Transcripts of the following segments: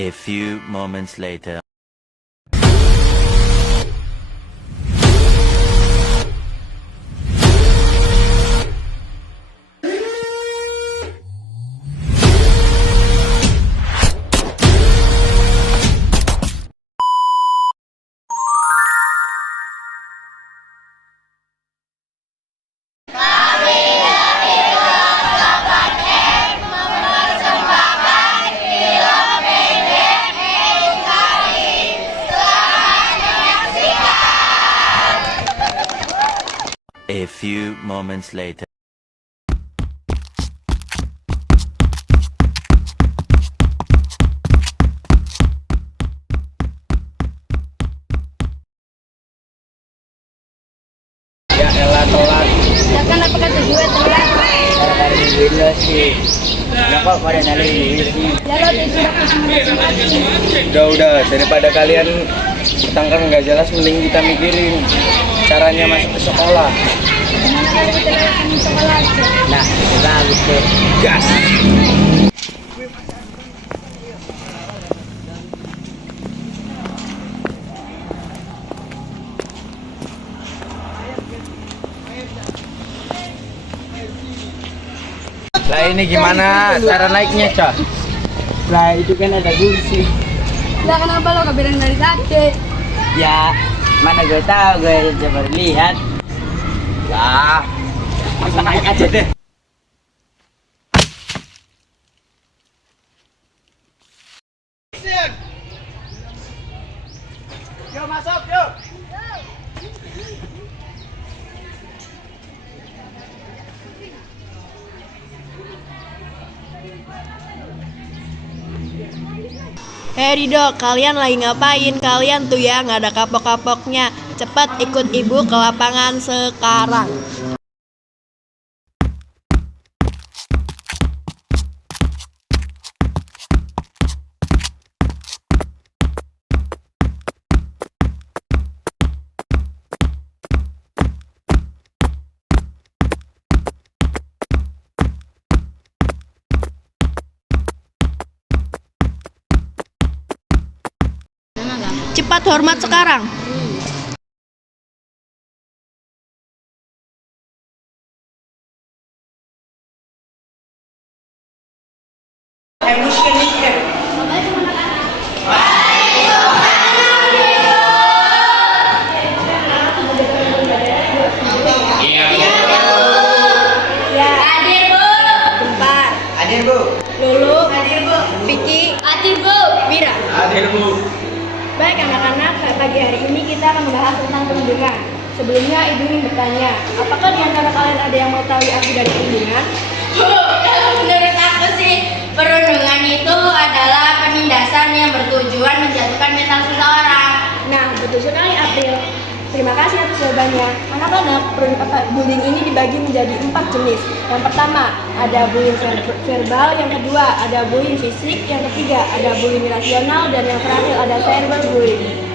A few moments later. A few moments later. Ya elah telat. Ya kan apa kata gue telat. Cara dari dulu sih. Ya kok pada nyari duit sih. Ya lo sudah masing-masing. Udah daripada kalian bertengkar nggak jelas, mending kita mikirin caranya masuk ke sekolah. Gimana kalau kita langsung sekolah aja? Nah, kita gitu. Gas. Lah ini gimana cara naiknya, Cak? Lah itu kan ada kursi. Lah kenapa lo gak bilang dari tadi? Ya, mana gue tahu, gue coba lihat. Lah, langsung naik aja deh. Yuk masuk, yuk. Rido, kalian lagi ngapain? Kalian tuh ya nggak ada kapok-kapoknya. Cepat ikut ibu ke lapangan sekarang. Cepat hormat sekarang. Hadir, Bu. Lulu, hadir Bu. Vicky, Hadir bu. Mira. Hadir, Bu. Baik anak-anak, pagi hari ini kita akan membahas tentang perundungan. Sebelumnya Ibu ingin bertanya, apakah di antara kalian ada yang mau tahu arti dari perundungan? Kalau menurut aku sih perundungan itu adalah penindasan yang bertujuan menjatuhkan mental seseorang. Nah, betul sekali April. Terima kasih atas jawabannya. Anak-anak, bullying ini dibagi menjadi 4 jenis. Yang pertama, ada bullying verbal. Yang kedua, ada bullying fisik. Yang ketiga, ada bullying rasional. Dan yang terakhir, ada cyber bullying.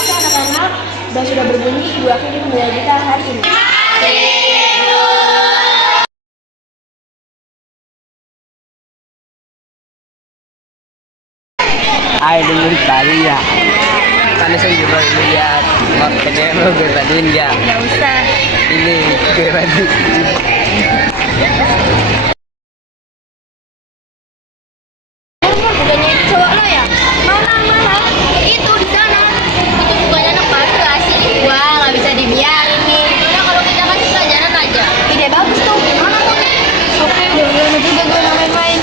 Oke anak-anak, sudah berbunyi, Ibu akhiri pembelajaran kita hari ini. Ayo dengerin tadi ya. Kan saya juga lihat makanya lo gue bantuin ya. Nggak usah. Ini gue bantu. Bukannya itu cowok lo ya? Mana? Itu di sana. Itu bukannya anak baru gak sih? Wah, nggak bisa dibiarin nih. Udah kalau kita kasih pelajaran aja. Ide bagus tuh. Gimana tuh? Oke, udah juga gue mau main-main.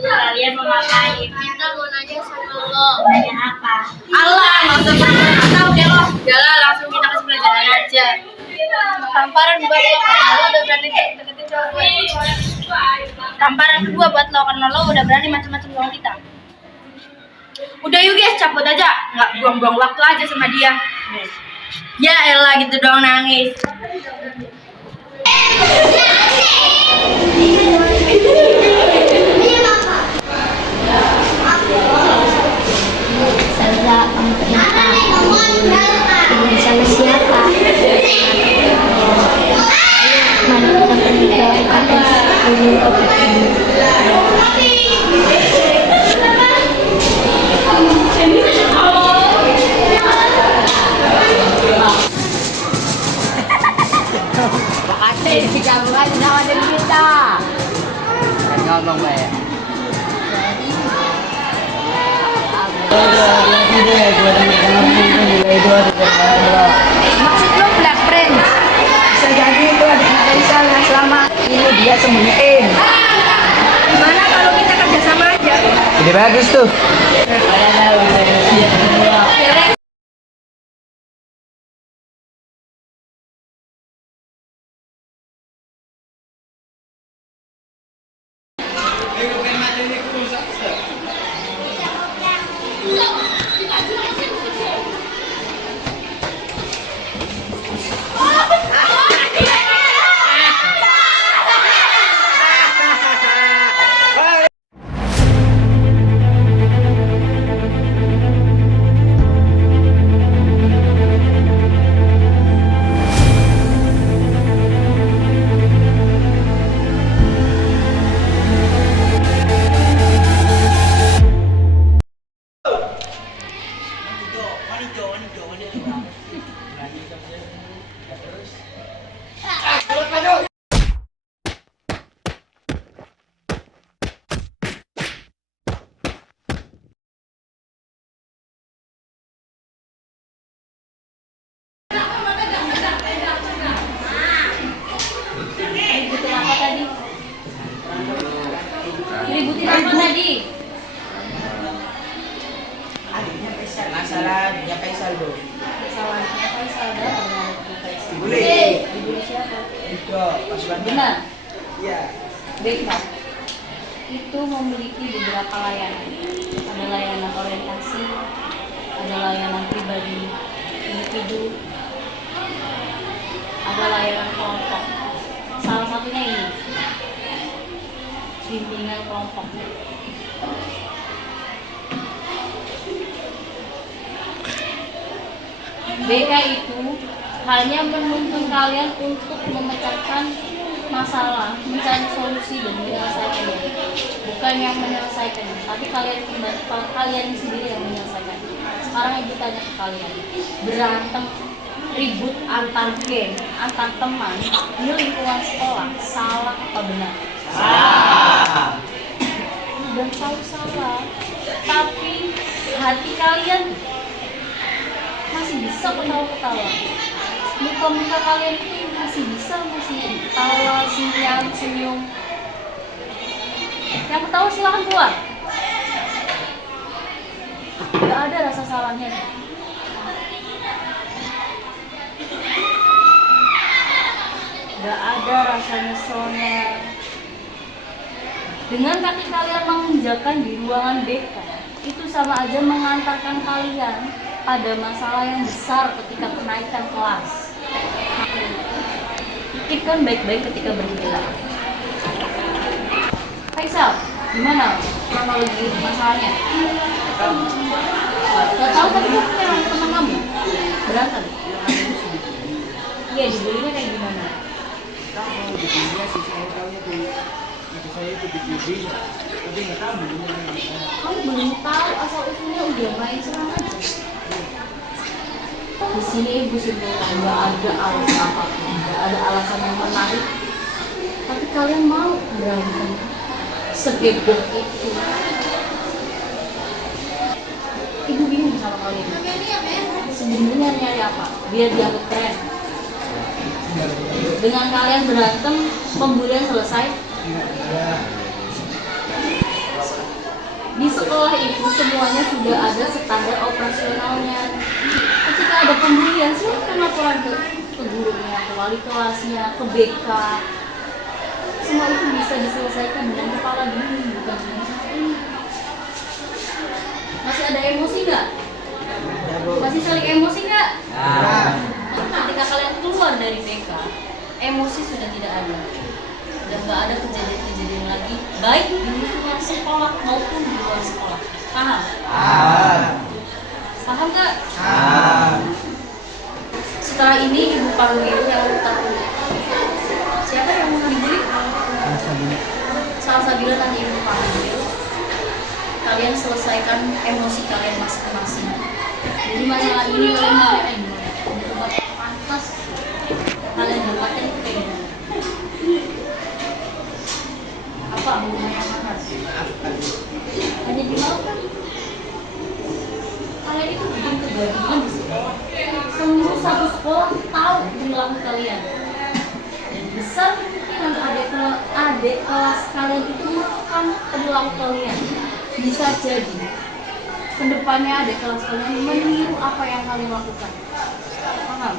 Kalian mau ngapain? Kita mau nanya sama lo. Nanya apa? Allah, nggak usah nggak tahu deh lo. Udah langsung kita kasih pelajaran aja. Tamparan buat lo karena lo udah berani deketin cowok gue. Tamparan kedua buat lo karena lo udah berani macam-macam sama kita. Udah yuk guys, cabut aja. Nggak buang-buang waktu aja sama dia. Ya elah gitu dong nangis. Saza, kamu kenapa? Tidur sama siapa? Mana kita pergi ke atas gunung obat ini. Makasih, kamu kan sama dari kita. Ngomong baik. Maksud lo Black Prince? Bisa jadi itu adik Kaisal yang selama ini dia sembunyiin. Gimana kalau kita kerja sama aja? Ide bagus tuh. Ributin apa tadi? Ributin apa tadi? Masalah dia Kaisal bro. Kesalahannya Faisal datang dengan Faisal. Boleh. Dibully siapa? Itu pas banget. Benar. Iya. BK itu memiliki beberapa layanan. Ada layanan orientasi, ada layanan pribadi individu, ada layanan kelompok. Salah satunya ini, bimbingan kelompok. BK itu hanya menuntun kalian untuk memecahkan masalah, mencari solusi dan menyelesaikannya. Bukan yang menyelesaikannya, tapi kalian sendiri yang menyelesaikan. Sekarang ibu tanya ke kalian, berantem, ribut antar geng, antar teman di lingkungan sekolah, salah apa benar? Ah. Dan tahu salah, tapi hati kalian masih bisa ketawa-ketawa. Muka-muka kalian itu masih ketawa, senyum. Yang ketawa silahkan keluar. Gak ada rasa salahnya. Gak ada rasa nyeselnya. Dengan kaki kalian menginjakan di ruangan BK, itu sama aja mengantarkan kalian pada masalah yang besar ketika kenaikan kelas. Pikirkan baik-baik ketika bergila. Faisal, gimana kronologi masalahnya? Gak tahu tapi kamu yang teman kamu berantem. Iya, dibulinya kayak gimana? Tahu dibulinya sih, saya tahunya tuh. Ibu saya itu dibully, tapi nggak tahu dulunya gimana. Kamu belum tahu asal usulnya, udah main serang aja. Di sini ibu simpulkan nggak ada alasan apapun, nggak ada alasan yang menarik. Tapi kalian mau berantem segeboh itu. Ibu bingung sama kalian. Sebenarnya nyari apa? Biar dianggap keren. Dengan kalian berantem, pembulian selesai. Di sekolah itu semuanya sudah ada standar operasionalnya. Ketika ada pembulian, silakan laporan ke gurunya, ke wali kelasnya, ke BK. Semua itu bisa diselesaikan dengan kepala dingin, bukan dengan ini. Masih ada emosi nggak? Masih saling emosi nggak? Ketika kalian keluar dari BK, emosi sudah tidak ada. Dan nggak ada kejadian-kejadian lagi, baik di lingkungan sekolah maupun di luar sekolah. Paham? Paham nggak? Setelah ini ibu panggil yang tahu. Siapa yang mau dibeli? Salsabila nanti ibu panggil. Kalian selesaikan emosi kalian masing-masing. Jadi masalah ini kalian melakukan gimana? Pantas kalian dapatkan kepedean. Apa hubungan yang mana? Hanya dimaafkan. Kalian itu bikin kegaduhan di sekolah. Seluruh satu sekolah tahu perilaku kalian. Dan besar kemungkinan adik kelas kalian itu melakukan perilaku kalian. Bisa jadi kedepannya adik kelas kalian meniru apa yang kalian lakukan. Paham?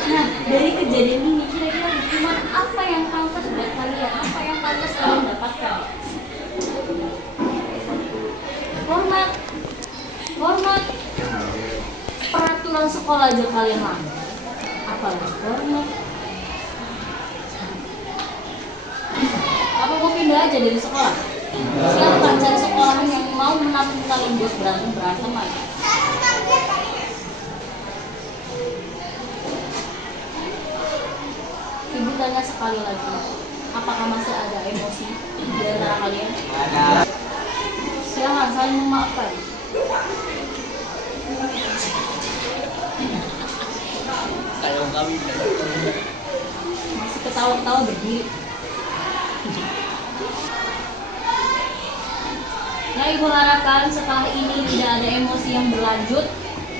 Nah, dari kejadian ini kira-kira hukuman apa yang pantas buat kalian? Apa yang pantas kalian dapatkan? Hormat, peraturan sekolah aja kalian langgar. Apalagi hormat. Apa mau pindah aja dari sekolah? Silakan cari sekolahan yang mau menampung kalian buat berantem aja. Ibu tanya sekali lagi, apakah masih ada emosi di antara kalian? Ada. Silakan saling memaafkan. Kalau kami Masih ketawa-ketawa berdiri. Ya, ibu harapkan setelah ini tidak ada emosi yang berlanjut,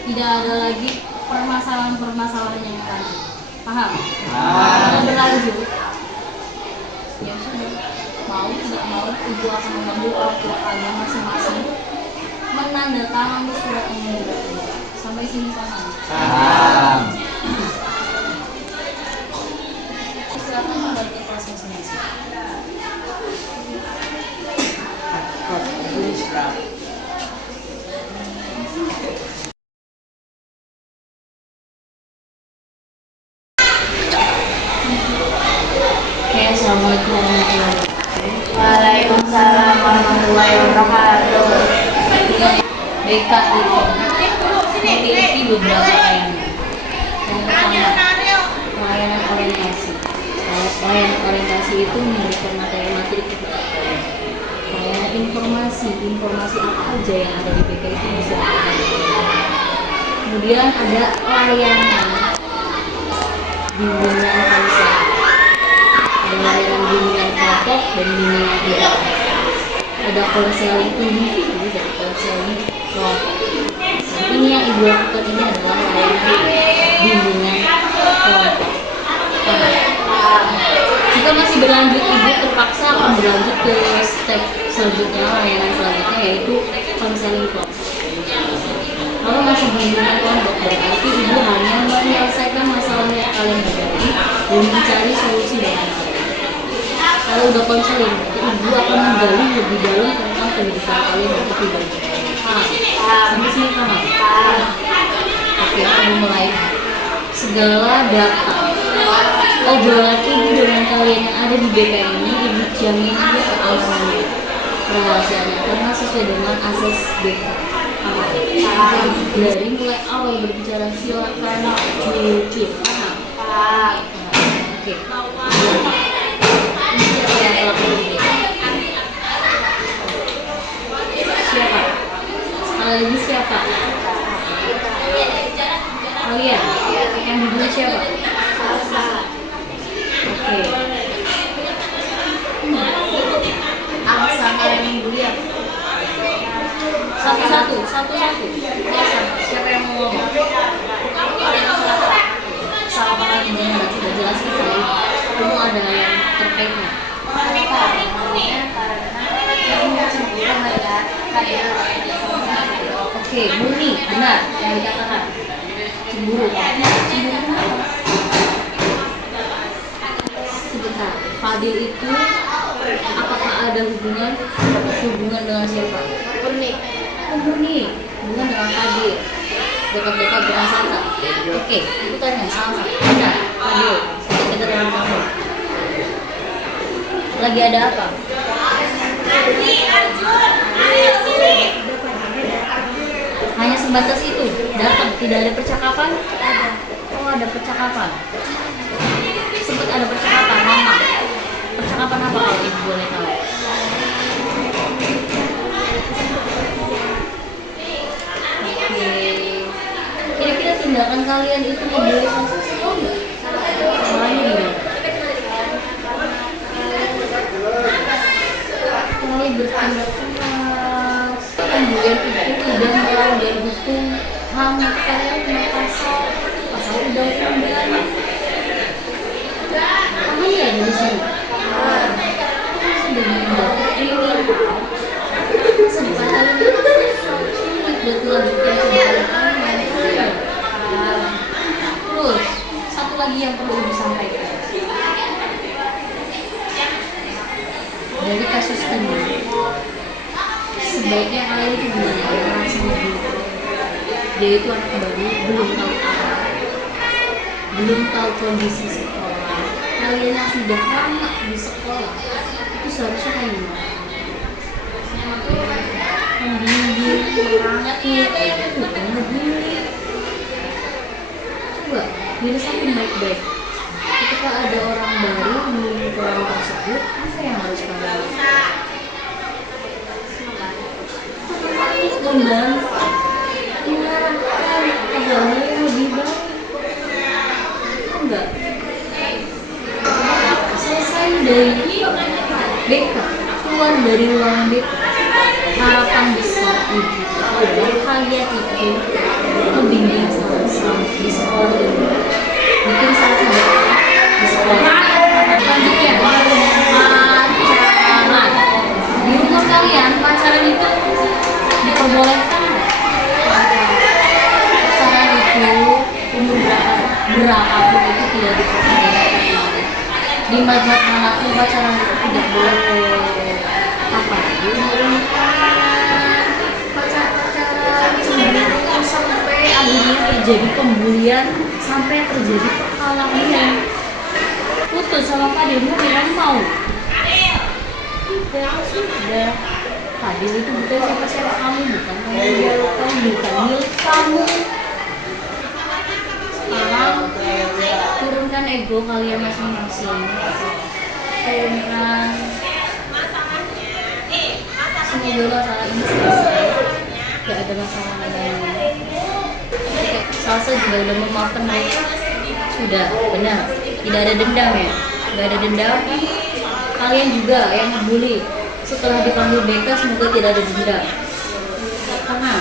tidak ada lagi permasalahan-permasalahan yang lanjut. Paham? Kalau berlanjut, ya sudah. Mau tidak mau, ibu akan memanggil orang tua kalian masing-masing menandatangani surat pengunduran diri. Sampai sini paham? paham. Silakan kembali ke kelas masing-masing. Oke, assalamualaikum warahmatullahi wabarakatuh. Waalaikumsalam warahmatullahi wabarakatuh. BK itu memiliki beberapa layanan. Yang pertama, pelayanan orientasi. Pelayanan orientasi itu memberikan materi-materi kepada kalian. Pelayanan informasi apa aja yang ada di BK itu bisa diberikan. Kemudian ada layanan bimbingan konseling. Ada layanan bimbingan kelompok dan bimbingan kelompok. Ada konseling individu dan konseling kelompok. Dan ini yang ibu lakukan ini adalah layanan bimbingan kelompok. Jika masih berlanjut, ibu terpaksa akan berlanjut ke step selanjutnya, layanan selanjutnya yaitu konseling kelompok. Kalau masih bimbingan kelompok berarti ibu hanya menyelesaikan masalah yang kalian hadapi dan mencari solusi dengan kalian. Kalau udah konseling, ibu akan menggali lebih dalam tentang pendidikan kalian dan kepribadian. Sampai sini paham? Oke, aku mulai. Segala data obrolan ibu dengan kalian yang ada di BK ini ibu jamin dia keamanannya, kerahasiaannya karena sesuai dengan asas BK. Dari mulai awal berbicara silakan jujur. Oke. Siapa yang telah berbicara? Siapa? Sekali lagi siapa? Kalian? Yang dibeli siapa? Oke. Aksa kalian yang dibeli apa? Satu-satu. Biasa. Siapa yang mau ngomong? Salah paham ini sudah jelas kita ya. Kamu ada yang terkaitnya. Oke, murni, benar yang dikatakan. Cemburu. Sebentar, Fadil itu apakah ada hubungan dengan siapa? Murni. penghuni hubungan dengan Fadil. Dekat-dekat dengan Salsa. Oke, aku tanya Salsa. Benar, Fadil. Dekat dengan kamu. Lagi ada apa? Hanya sebatas itu. Datang, tidak ada percakapan? Ada. Oh, ada percakapan. Sempat ada percakapan, Mama. Percakapan apa kalau ibu boleh tahu? Oke. Kira-kira tindakan kalian itu membuat Salsa tahu nggak? Soalnya gimana? Kalian bertindak keras. Kemudian itu udah melanggar hukum HAM kalian kena pasal undang-undang. Paham ya dari sini? Sudah mendapat ini. Sedikit kalian sulit buat melanjutkan kegiatan. Terus satu lagi yang perlu disampaikan dari kasus ini, sebaiknya kalian itu benar-benar sama dia itu anak baru, belum tahu arah, belum tahu kondisi sekolah. Kalian yang sudah lama di sekolah itu seharusnya kayak gimana? Membimbing, merangkul, bukan ngebully. Coba dirasain baik-baik. Ketika ada orang baru menurut orang tersebut, apa yang harus kamu lakukan? Membantu, mengarahkan ke hal yang lebih baik. Enggak. Selesai dari BK, keluar dari ruangan BK, harapan besar ibu adalah kalian itu membimbing Salsa di sekolah ini, bikin Salsa di sekolah. Selanjutnya, pacaran. Di rumah kalian pacaran itu diperbolehkan nggak? Pacaran itu umur berapapun itu tidak diperbolehkan. Di mazhab manapun pacaran itu tidak boleh. Apalagi pacaran cemburu sampai akhirnya terjadi pembulian, sampai terjadi perkelahian. Putus sama Fadil, kalian mau? Tidak, sudah. Fadil itu bukan siapa-siapa kamu, bukan kamu dia kamu, bukan milik kamu. Sekarang turunkan ego kalian masing-masing. Turunkan. Semoga masalah ini selesai. Gak ada masalah lagi. Salsa juga udah memaafkan mereka. Sudah, benar. Tidak ada dendam ya? Gak ada dendam. Kalian juga yang ngebully. Setelah dipanggil BK semoga tidak ada dendam. Karena